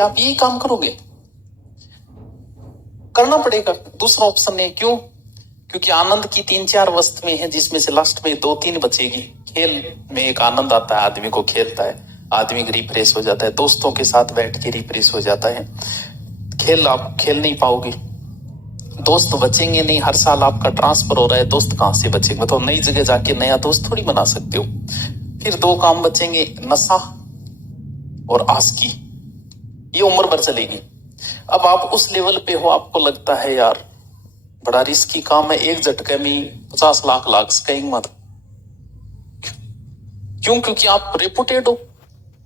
आप यही काम करोगे? करना पड़ेगा, दूसरा ऑप्शन नहीं। क्यों? क्योंकि आनंद की 3-4 वस्तुएं हैं जिसमें से लास्ट में 2-3 बचेगी। खेल में एक आनंद आता है, आदमी को खेलता है, आदमी रिफ्रेश हो जाता है, दोस्तों के साथ बैठ के रिफ्रेश हो जाता है। खेल आप खेल नहीं पाओगे, दोस्त बचेंगे नहीं। हर साल आपका ट्रांसफर हो रहा है, दोस्त कहां से बचेंगे? मतलब नई जगह जाके नया दोस्त थोड़ी बना सकते हो। फिर 2 काम बचेंगे, नशा और आस्की। ये उम्र भर चलेगी। अब आप उस लेवल पे हो, आपको लगता है यार बड़ा रिस्की काम है, एक झटके में 50 लाख लाग कहीं मत। क्यों? क्योंकि आप रेपुटेड हो,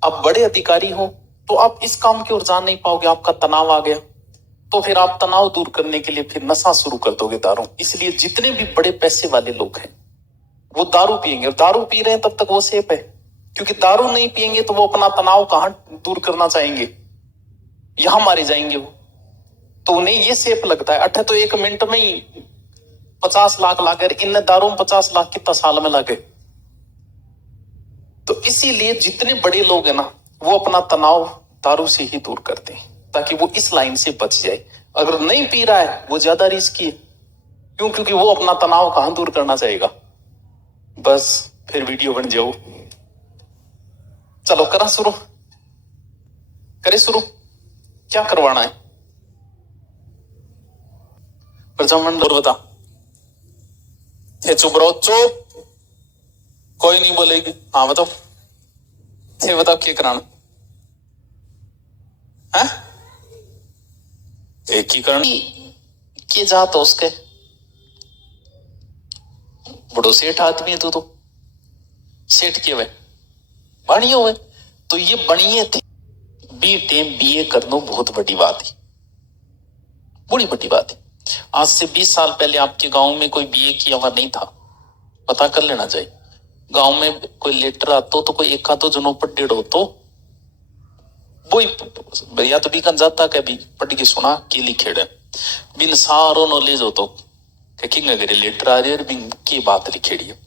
आप बड़े अधिकारी हो, तो आप इस काम की ओर जा नहीं पाओगे। आपका तनाव आ गया, तो फिर आप तनाव दूर करने के लिए फिर नशा शुरू कर दोगे, दारू। इसलिए जितने भी बड़े पैसे वाले लोग हैं वो दारू पिएंगे, और दारू पी रहे हैं तब तक वो सेफ है। क्योंकि दारू नहीं पिएंगे तो वो अपना तनाव कहां दूर करना चाहेंगे? यहां मारे जाएंगे वो। तो उन्हें ये सेफ लगता है। अठे तो 1 मिनट में ही 50 लाख लागे, इन दारू में 50 लाख कितना साल में लागे? तो इसीलिए जितने बड़े लोग हैं ना, वो अपना तनाव दारू से ही दूर करते हैं, ताकि वो इस लाइन से बच जाए। अगर नहीं पी रहा है वो ज्यादा रिस्की है। क्यों? क्योंकि वो अपना तनाव कहां दूर करना चाहेगा? बस फिर वीडियो बन जाओ। चलो करा शुरू, करे शुरू। क्या करवाना है? प्रजामंडल बता। चुप रहो, चुप, कोई नहीं बोलेगी। हाँ बताओ, थे बताओ क्या कराना है? एकीकरण के जात उसके बड़ो सेठ आदमी है। तो सेठ के वे बनिए हुए, तो ये बनिए थे। बी टेम बीए करना बहुत बड़ी बात है, बड़ी बड़ी बात है। आज से 20 साल पहले आपके गांव में कोई बीए किया हुआ नहीं था, पता कर लेना चाहिए। गांव में कोई लेटर आता तो कोई एक तो जनो पढ़ेड़ हो तो वो या तो बीकन जाता कभी पढ़ के सुना के लिखेड़े बिन सारो नॉलेज हो तो अगर लेटर आ रही है की बात लिखेड़ी है।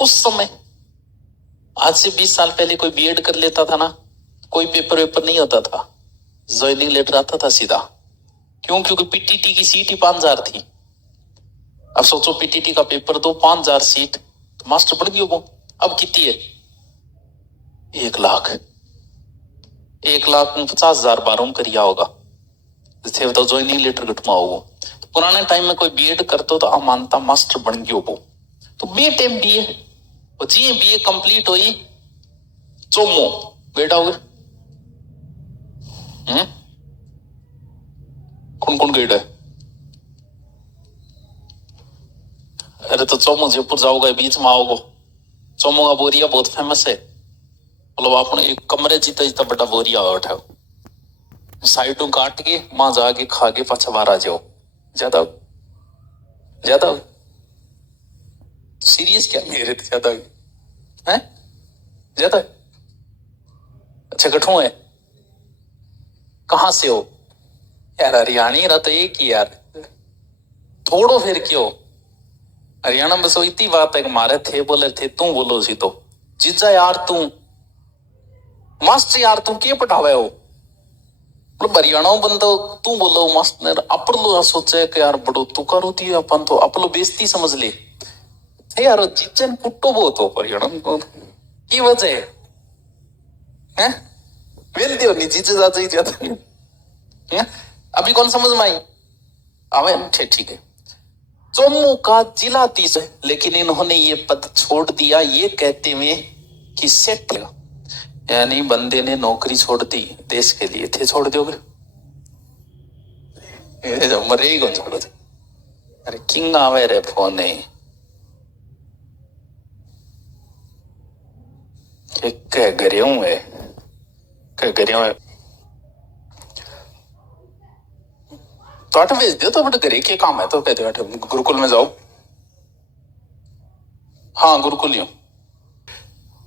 उस समय आज से 20 साल पहले कोई बीएड कर लेता था ना, कोई पेपर वेपर नहीं होता था, ज्वाइनिंग लेटर आता था सीधा। क्यों? क्योंकि पीटीटी की सीट ही 5,000 थी। अब सोचो पीटीटी का पेपर दो, 5,000 सीट, तो मास्टर पढ़ गई वो। अब कितनी है? 1 लाख। 1 लाख में 50,000 बारों करिया होगा, जैसे बताओ ज्वाइनिंग लेटर घटमा हो। तो पुराने टाइम में कोई बीएड करते तो अमानता मास्टर बन गयो वो। तो बी टेम बीए जी बीए कंप्लीट हुई, चोमो बेटा हो गए। कौन कौन गेट है? अरे तो चोमो जयपुर जाओगे, बीच में आओगे। चोमो का बोरिया बहुत फेमस है, मतलब आपने एक कमरे जीता जीता बड़ा बोरिया उठाओ, साइडों काट के वहां जाके खा के पाछा बाहर आ जाओ। ज्यादा ज्यादा सीरियस क्या मेरे तो ज्यादा है, ज्यादा। अच्छा कठू है, कहां से हो? यार हरियाणी रहा तो एक ही यार, थोड़ो फिर क्यों? हरियाणा में सो इतनी बात है कि मारे थे बोले थे, तू बोलो सी तो जीजा यार तू मास्टर यार तू क्या पढ़ावे हो? मतलब हरियाणा बंदा तू बोलो मास्टर, अपर लो सोचे कि यार बड़ो तू करो थी अपन तो अपलो बेइज्जती समझ ले यार। जीजन पुट्टो बहुत हो हरियाणा की वजह है, वेल दियो नहीं जीजे जाते ही जाता है? अभी कौन समझ में आई? आवे ठीक है। चोमू का जिला 30 है, लेकिन इन्होंने ये पद छोड़ दिया ये कहते हुए कि सेट, यानी बंदे ने नौकरी छोड़ दी देश के लिए। थे छोड़ दोगे? मरे ही कौन छोड़ो? अरे किंग आवे रे फोन है, कह गरियों है, कह गरियों है तो अट भेज दो। तो बट घरे के काम है तो कहते अट गुरुकुल में जाओ। हाँ गुरुकुल ही हूँ।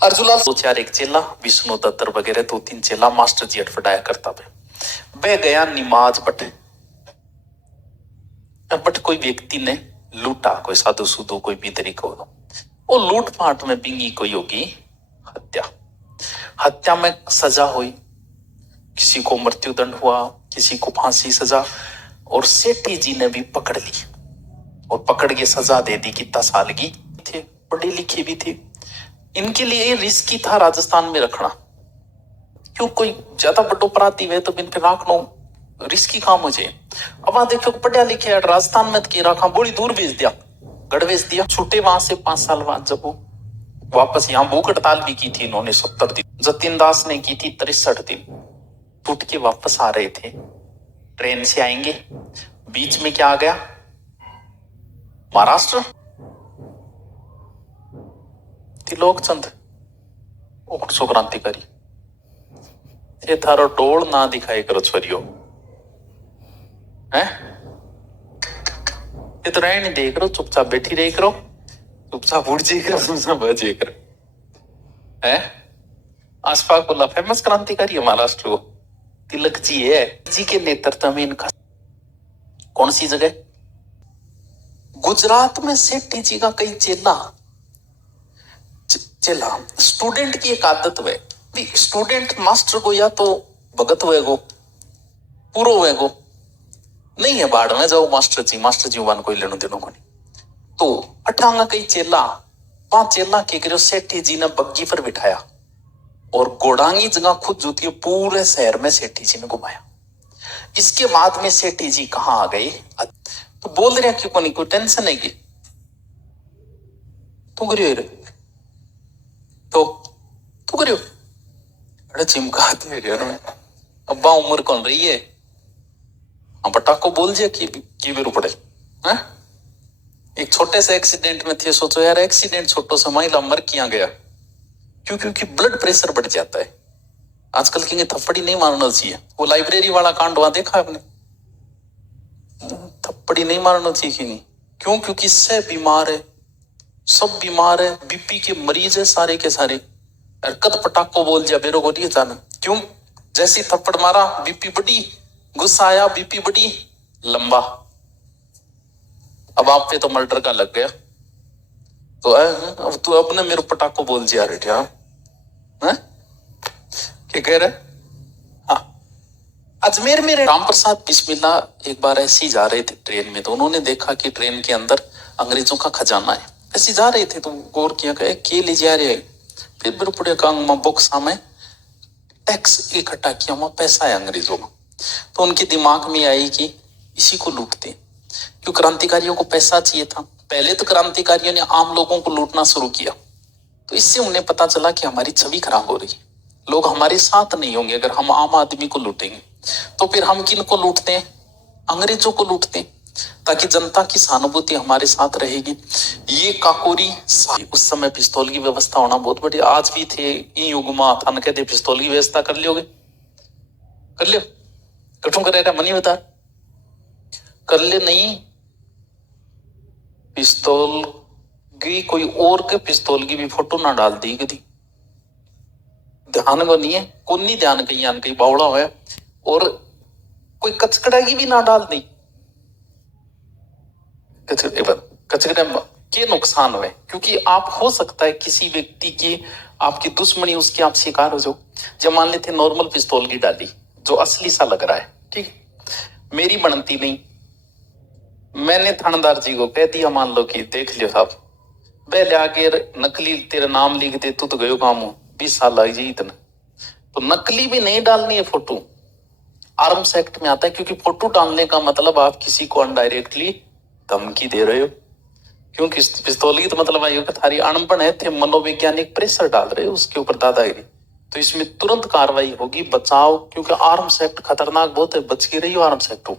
अर्जुलाल 2-4 एक चेला, विष्णु दत्तर वगैरह 2-3 चेला मास्टर जी अटफटाया करता थे। वह गया निमाज बट कोई व्यक्ति ने लूटा, कोई साधु सुधु कोई भी तरीका हो, वो लूट पाट में बिंगी कोई होगी हत्या। हत्या में सजा हुई किसी को मृत्युदंड हुआ, किसी को फांसी सजा, और सेठी जी ने भी पकड़ ली और पकड़ के सजा दे दी। कितना साल की थे, पढ़े लिखे भी थे। इनके लिए रिस्की था राजस्थान में रखना, क्यों कोई ज्यादा बड़ो अपराधी है तो इन पे राखना रिस्की काम हो जाए। अब वहां देखो पढ़ा लिखे राजस्थान में की रखा, बड़ी दूर भेज दिया, गढ़ भेज दिया। छूटे वहां से 5 साल बाद जब वो वापस यहाँ भूख हड़ताल भी की थी इन्होंने 70 दिन, जतिन दास ने की थी 63 दिन। टूट के वापस आ रहे थे, ट्रेन से आएंगे, बीच में क्या आ गया, महाराष्ट्र, तिलोकचंद सो क्रांतिकारी, ये थारो टोल ना दिखाई करो छोरियो है, ये तो रहने देख करो, चुपचाप बैठी रही करो, चुपचाप उड़ जी करो, चुपचाप बजे करो है। आसपा को फेमस क्रांतिकारी है महाराष्ट्र को, तिलक जी है, जी के नेतृत्व में इनका। कौन सी जगह, गुजरात में सेठी जी का कई चेला स्टूडेंट की एक आदत है, स्टूडेंट मास्टर को या तो भगत हुएगो, पूरो हुएगो, नहीं है बाढ़ में जाओ मास्टर जी वन कोई लेनो देनो को नहीं। तो अठांगा कई चेला, 5 चेला के करो, सेठी जी ने बग्गी पर बिठाया और गोडांगी जगह खुद जूती पूरे शहर में सेठी जी ने घुमाया। इसके बाद में सेठी जी कहां आ गए, तो बोल रहे क्यों को नहीं, कोई टेंशन है कि तू करियो रे, तो तू करियो, अरे चिमकाते रे, अब्बा उम्र कौन रही है, बटा को बोल दिया कि भी रुपड़े है? एक छोटे से एक्सीडेंट में थे, सोचो यार एक्सीडेंट छोटो सा महिला मर किया गया, क्यों, क्योंकि ब्लड प्रेशर बढ़ जाता है। आजकल कहेंगे थप्पड़ी नहीं मारना चाहिए, वो लाइब्रेरी वाला कांड वहां देखा आपने, थप्पड़ी नहीं मारना चाहिए कि नहीं, क्यों, क्योंकि इससे बीमार है, सब बीमार है, बीपी के मरीज है सारे के सारे। कद पटाखो बोल दिया बेरो को नहीं जाना, क्यों, जैसी थप्पड़ मारा बीपी बढ़ी, गुस्सा आया बीपी बढ़ी, लंबा। अब आप पे तो मर्डर का लग गया, तो अब तू अपने मेरे पटाखो बोल दिया रे, क्या क्या कह रहे। हाँ, अजमेर में राम प्रसाद बिस्मिल्लाह एक बार ऐसे ही जा रहे थे ट्रेन में, तो उन्होंने देखा कि ट्रेन के अंदर अंग्रेजों का खजाना है। ऐसे जा रहे थे तो गौर किया के ले जा रहे, फिर बिरपुड़े कांग बॉक्सा में टैक्स इकट्ठा किया, वहां पैसा है अंग्रेजों का। तो उनके दिमाग में आई कि इसी को लूटते, क्यों क्रांतिकारियों को पैसा चाहिए था। पहले तो क्रांतिकारियों ने आम लोगों को लूटना शुरू किया, तो इससे उन्हें पता चला कि हमारी छवि खराब हो रही है, लोग हमारे साथ नहीं होंगे अगर हम आम आदमी को लूटेंगे। तो फिर हम किन को लूटते हैं, अंग्रेजों को लूटते हैं, ताकि जनता की सहानुभूति हमारे साथ रहेगी। ये काकोरी, उस समय पिस्तौल की व्यवस्था होना बहुत बढ़िया, आज भी थे युग में थान कहते पिस्तौल की व्यवस्था कर लियोगे, कर लियो, कठों करेगा मनी बता, कर ले नहीं, पिस्तौल की कोई और के पिस्तौल की भी फोटो ना डाल दी कभी, ध्यान को नहीं है, कौन नहीं ध्यान कहीं बावड़ा हुआ है, और कोई कचकड़ा की भी ना डाल दी, कचकड़े के नुकसान हुए, क्योंकि आप हो सकता है किसी व्यक्ति की आपकी दुश्मनी उसकी आप शिकार हो जाओ। जब मान लेते नॉर्मल पिस्तौल की डाली जो असली सा लग रहा है, ठीक, मेरी बनती नहीं, मैंने थानेदार जी को कह दिया, मान लो कि देख लियो साहब, वे ले आके नकली तेरा नाम लिख दे, तू तो गयो काम हो, 20 साल लग जाए इतना। तो नकली भी नहीं डालनी है फोटो, आर्म्स एक्ट में आता है, क्योंकि फोटो डालने का मतलब आप किसी को अनडायरेक्टली धमकी दे रहे हो, क्योंकि पिस्तौल की तो मतलब आई थारी अनपढ़ है, थे मनोवैज्ञानिक प्रेशर डाल रहे हो उसके ऊपर दादागिरी, तो इसमें तुरंत कार्रवाई होगी, बचाओ, क्योंकि आर्म्स एक्ट खतरनाक बहुत है, बच के रही हो आर्म्स एक्ट।